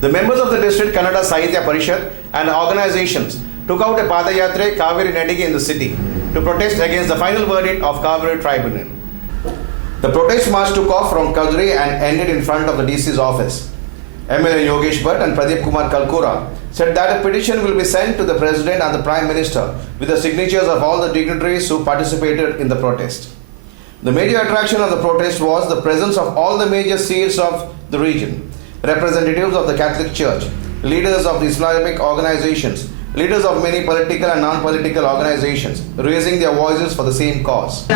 The members of the district Kannada Sahitya Parishad and organizations took out a Padayatre Kaveri Nadigi in the city to protest against the final verdict of Kaveri Tribunal. The protest march took off from Kadri and ended in front of the DC's office. MLA Yogesh Bhatt and Pradeep Kumar Kalkura said that a petition will be sent to the President and the Prime Minister with the signatures of all the dignitaries who participated in the protest. The major attraction of the protest was the presence of all the major seers of the region, representatives of the Catholic Church, leaders of the Islamic organizations, leaders of many political and non-political organizations, raising their voices for the same cause.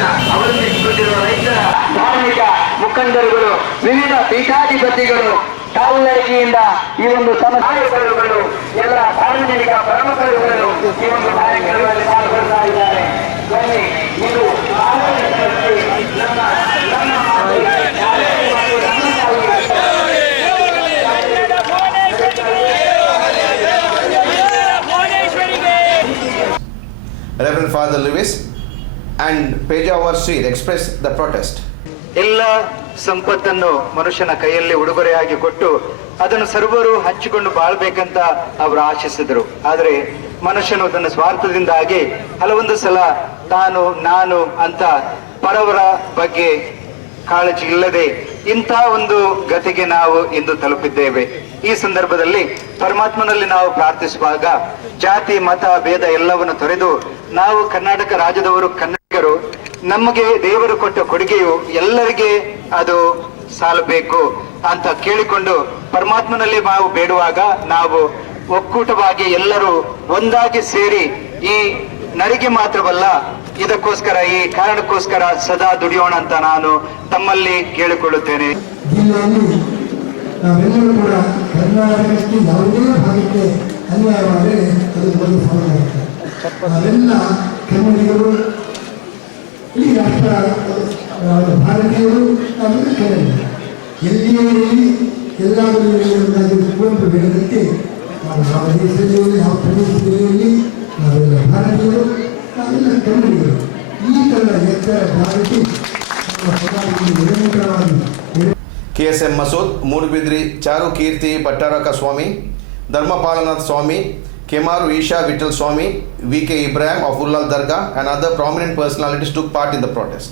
ಕಾಲ್ನಡಿಗೆಯಿಂದ ಈ ಒಂದು ಸಮಸ್ಯೆಗಳು ಎಲ್ಲ ಸಾರ್ವಜನಿಕ ಪ್ರಮುಖರುಗಳು ಈ ಒಂದು ಕಾರ್ಯಕ್ರಮದಲ್ಲಿ ಪಾಲ್ಗೊಳ್ತಾ ಇದ್ದಾರೆ. ಬನ್ನಿ, ಇದು Reverend Father Lewis and Pejawar Street expressed the protest. ಎಲ್ಲ ಸಂಪತ್ತನ್ನು ಮನುಷ್ಯನ ಕೈಯಲ್ಲಿ ಉಡುಗೊರೆಯಾಗಿ ಕೊಟ್ಟು ಅದನ್ನು ಸರ್ವರು ಹಂಚಿಕೊಂಡು ಬಾಳ್ಬೇಕಂತ ಅವರು ಆಶಿಸಿದರು. ಆದರೆ ಮನುಷ್ಯನು ತನ್ನ ಸ್ವಾರ್ಥದಿಂದಾಗಿ ಹಲವೊಂದು ಸಲ ನಾನು ಅಂತ ಪರವರ ಬಗ್ಗೆ ಕಾಳಜಿ ಇಲ್ಲದೆ ಇಂಥ ಒಂದು ಗತಿಗೆ ನಾವು ಇಂದು ತಲುಪಿದ್ದೇವೆ. ಈ ಸಂದರ್ಭದಲ್ಲಿ ಪರಮಾತ್ಮನಲ್ಲಿ ನಾವು ಪ್ರಾರ್ಥಿಸುವಾಗ ಜಾತಿ ಮತ ಭೇದ ಎಲ್ಲವನ್ನು ತೊರೆದು ನಾವು ಕರ್ನಾಟಕ ರಾಜ್ಯದವರು ಕನ್ನಡಿಗರು, ನಮಗೆ ದೇವರು ಕೊಟ್ಟ ಕೊಡುಗೆಯು ಎಲ್ಲರಿಗೆ ಅದು ಸಾಲಬೇಕು ಅಂತ ಕೇಳಿಕೊಂಡು ಪರಮಾತ್ಮನಲ್ಲಿ ನಾವು ಬೇಡುವಾಗ ನಾವು ಒಕ್ಕೂಟವಾಗಿ ಎಲ್ಲರೂ ಒಂದಾಗಿ ಸೇರಿ ಈ ನಡಿಗೆ ಮಾತ್ರವಲ್ಲ, ಇದಕ್ಕೋಸ್ಕರ ಈ ಕಾರಣಕ್ಕೋಸ್ಕರ ಸದಾ ದುಡಿಯೋಣ ಅಂತ ನಾನು ತಮ್ಮಲ್ಲಿ ಕೇಳಿಕೊಳ್ಳುತ್ತೇನೆ. ಜಿಲ್ಲೆಯಲ್ಲಿ ನಾವೆಲ್ಲರೂ ಕೂಡ ಕರ್ನಾಟಕಕ್ಕೆ ಯಾವುದೇ ಭಾಗಕ್ಕೆ ಅನ್ಯಾಯವಾದರೆ ಅದು ಒಂದು ಸವಾಲಾಗುತ್ತೆ. ನಾವೆಲ್ಲ ಕನ್ನಡಿಗರು, ಈ ರಾಷ್ಟ್ರ ಭಾರತೀಯರು, ನಾವೆಲ್ಲ ಕನ್ನಡಿಗರು. ಎಲ್ಲಿಯೇ ಇರಲಿ ಎಲ್ಲಾದರೂ ಇರುವುದಾಗಿ ಕುವೆಂಪು ಹೇಳಿದಂತೆ ನಾವು ಯಾವ ದೇಶದಲ್ಲಿ ಯಾವ ಪ್ರದೇಶದಲ್ಲಿ ನಾವೆಲ್ಲ ಭಾರತೀಯರು, ನಾವೆಲ್ಲ ಕನ್ನಡಿಗರು. ಈ ಥರ ಎತ್ತರ ಭಾರತಿ ನಮ್ಮ ಸಮಾಜದಲ್ಲಿ ನಿರಂತರವಾಗಿ KSM Masood, Mudbidri, Charu Kirti Pattaraka Swami, Dharmapalanath Swami, Kemaru Isha Vittal Swami, VK Ibrahim of Ullal Dargah and other prominent personalities took part in the protest.